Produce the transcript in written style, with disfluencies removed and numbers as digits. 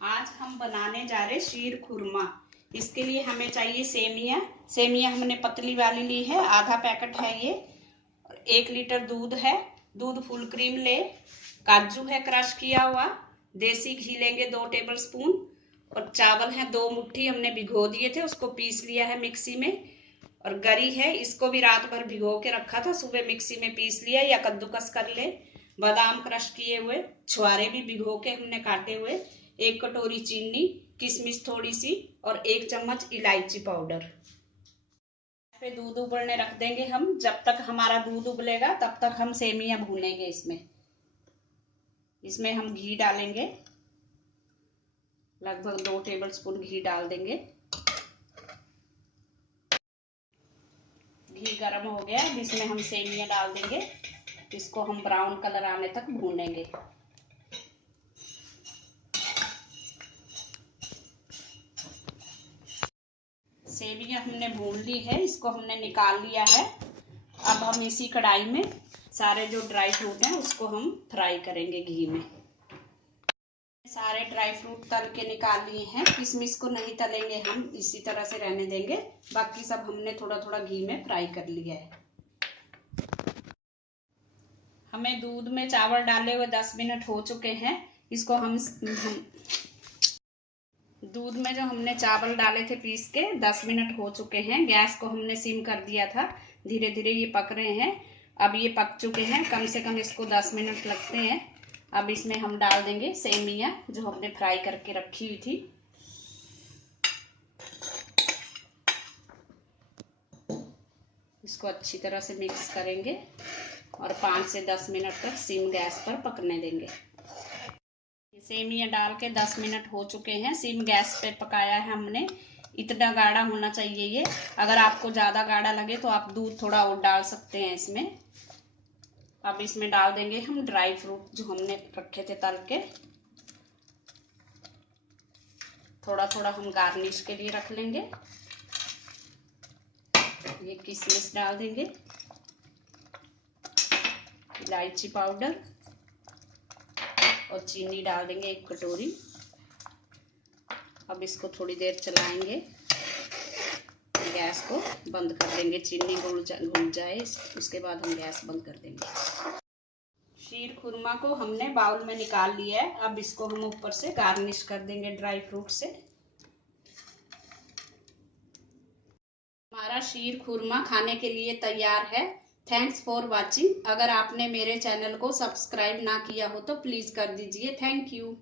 आज हम बनाने जा रहे शीर खुरमा। इसके लिए हमें चाहिए सेमिया। सेमिया हमने पतली वाली ली है, आधा पैकेट है ये। 1 लीटर दूध है, दूध फुल क्रीम ले। काजू है क्रश किया हुआ। देसी घी लेंगे 2 टेबल स्पून। और चावल है 2 मुट्ठी, हमने भिगो दिए थे, उसको पीस लिया है मिक्सी में। और गरी है, इसको भी रात भर भिगो के रखा था, सुबह मिक्सी में पीस लिया या कद्दूकस कर ले। बादाम क्रश किए हुए, छुआरे भी भिगो के हमने काटे हुए। 1 कटोरी चीनी, किशमिश थोड़ी सी और 1 चम्मच इलायची पाउडर। पे दूध उबलने रख देंगे हम। जब तक हमारा दूध उबलेगा तब तक हम सेमिया भूनेंगे। इसमें हम घी डालेंगे, लगभग 2 टेबल स्पून घी डाल देंगे। घी गर्म हो गया, इसमें हम सेमिया डाल देंगे। इसको हम ब्राउन कलर आने तक भूनेंगे। सेमिया हमने भून ली है, इसको हमने निकाल लिया है। अब हम इसी कढ़ाई में सारे जो ड्राई फ्रूट हैं उसको हम फ्राई करेंगे घी में। सारे ड्राई फ्रूट तल के निकाल लिए हैं। किशमिश को नहीं तलेंगे हम, इसी तरह से रहने देंगे। बाकी सब हमने थोड़ा थोड़ा घी में फ्राई कर लिया है। हमें दूध में चावल डाले हुए 10 मिनट हो चुके हैं। इसको हम दूध में जो हमने चावल डाले थे पीस के 10 मिनट हो चुके हैं। गैस को हमने सिम कर दिया था। धीरे धीरे ये पक रहे हैं। अब ये पक चुके हैं, कम से कम इसको 10 मिनट लगते हैं। अब इसमें हम डाल देंगे सेमिया जो हमने फ्राई करके रखी हुई थी। इसको अच्छी तरह से मिक्स करेंगे और 5 से 10 मिनट तक सिम गैस पर पकने देंगे। सेमिया डाल के 10 मिनट हो चुके हैं। सिम गैस पे पकाया है हमने। इतना गाढ़ा होना चाहिए ये। अगर आपको ज्यादा गाढ़ा लगे तो आप दूध थोड़ा और डाल सकते हैं इसमें। अब इसमें डाल देंगे हम ड्राई फ्रूट जो हमने रखे थे तल के। थोड़ा थोड़ा हम गार्निश के लिए रख लेंगे। ये किशमिश डाल देंगे, इलायची पाउडर और चीनी डाल देंगे 1 कटोरी। अब इसको थोड़ी देर चलाएंगे, गैस को बंद कर देंगे। चीनी घुल जाए, उसके बाद हम गैस बंद कर देंगे। शीर खुरमा को हमने बाउल में निकाल लिया है। अब इसको हम ऊपर से गार्निश कर देंगे ड्राई फ्रूट से। हमारा शीर खुरमा खाने के लिए तैयार है। Thanks for watching. अगर आपने मेरे चैनल को सब्सक्राइब ना किया हो तो प्लीज कर दीजिए। Thank you.